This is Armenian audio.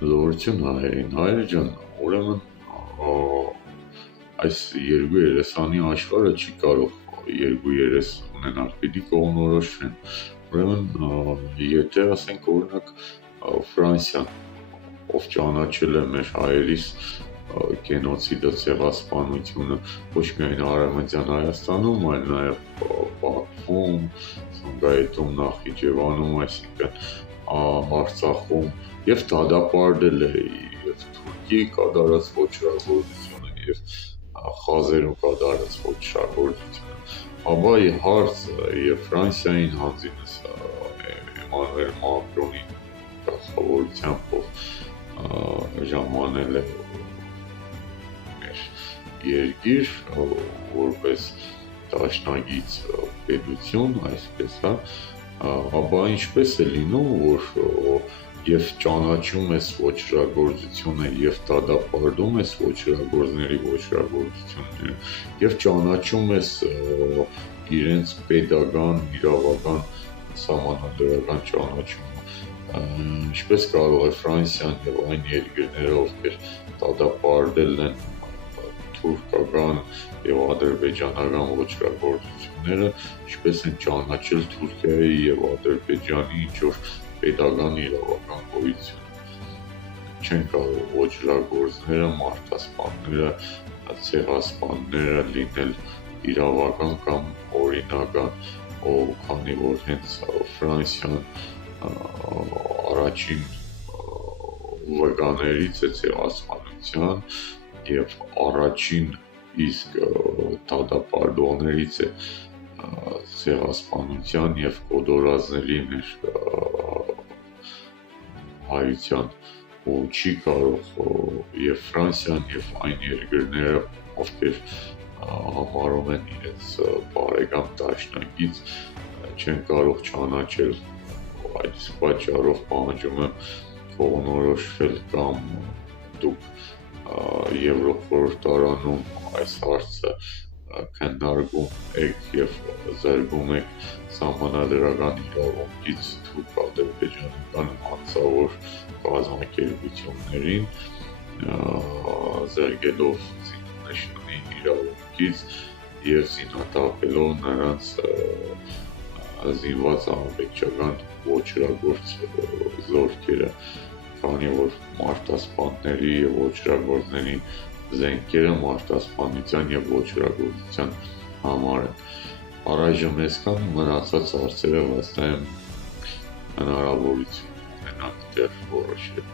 Զորություն հայերին, հայեր ջան, ուրեմն այս երկու երեսանի աշխարհը չի կարող երկու երես ունենալ, պիտի կողմնորոշվեն։ Ուրեմն եթե ասենք օրինակ Ֆրանսիան, ով ճանաչել է մեր հայերիս գենոցիդը, ցեղասպանությունը ոչ միայն Արևմտյան Հայաստանում, այլ նաև Բաքվում, Սումգայիթում, Նախիջևանում, այսինքն Արցախում, եւ դադապարտել է եւ Թուրքիի կատարած ոչռագործությունը եւ Խազերում կատարած ոչռագործությունը, ապա հարցը եւ Ֆրանսիային հանձինս Էմանուել Մակրոնի գլխավորությամբ ժամանել է մեր երկիր որպես դաշնակից պետություն, այսպես ապա ինչպես է լինում, որ եւ ճանաչում ես ոչռագործությունը եւ դադապարտում ես ոչռագործների ոչռագործությունները եւ ճանաչում ես իրենց պետական, իրավական, սահմանադրական ճանաչումը, ինչպես կարող է Ֆրանսիան եւ այն երկրները, ովքեր դադապարտել են թուրքական եւ ադրբեջանական ոչռագործությունները, ինչպես են ճանաչել Թուրքիայի եւ Ադրբեջանի ինչ-որ պետական իրավական գոյություն։ Չեն կարող ոչռագործները, մարդասպանները, ցեղասպանները լինել իրավական կամ օրինական, քանի որ հենց Ֆրանսիան առաջին վկաներից է ցեղասպանության եւ առաջին իսկ դադապարտողներից է ցեղասպանության եւ կոտորածների հայության, ու չի կարող եւ Ֆրանսիան եւ այն երկրները, ովքեր համարում են իրենց բարեկամ դաշնակից, չեն կարող ճանաչել, այս պատճառով պահանջում եմ կողմնորոշվել կամ դուք Եվրոխորհրդարանում այս հարցը քննարկում եք եւ զրկում եք սահմանադրական իրավունքից թուրք-ադրբեջանական հանցավոր կազմակերպություններին, զրկելով զինանշանի իրավունքից եւ զինատապելով նրանց զինված ահաբեկչական ոչռագործ զորքերը, քանի որ մարտասպանների եւ ոչռագործների զենքերը մարտասպանության եւ ոչռագործության համար են։ Առայժմ այսքան, մնացած հարցերը վստահ եմ հնարավորություն ունենանք դեռ որոշել։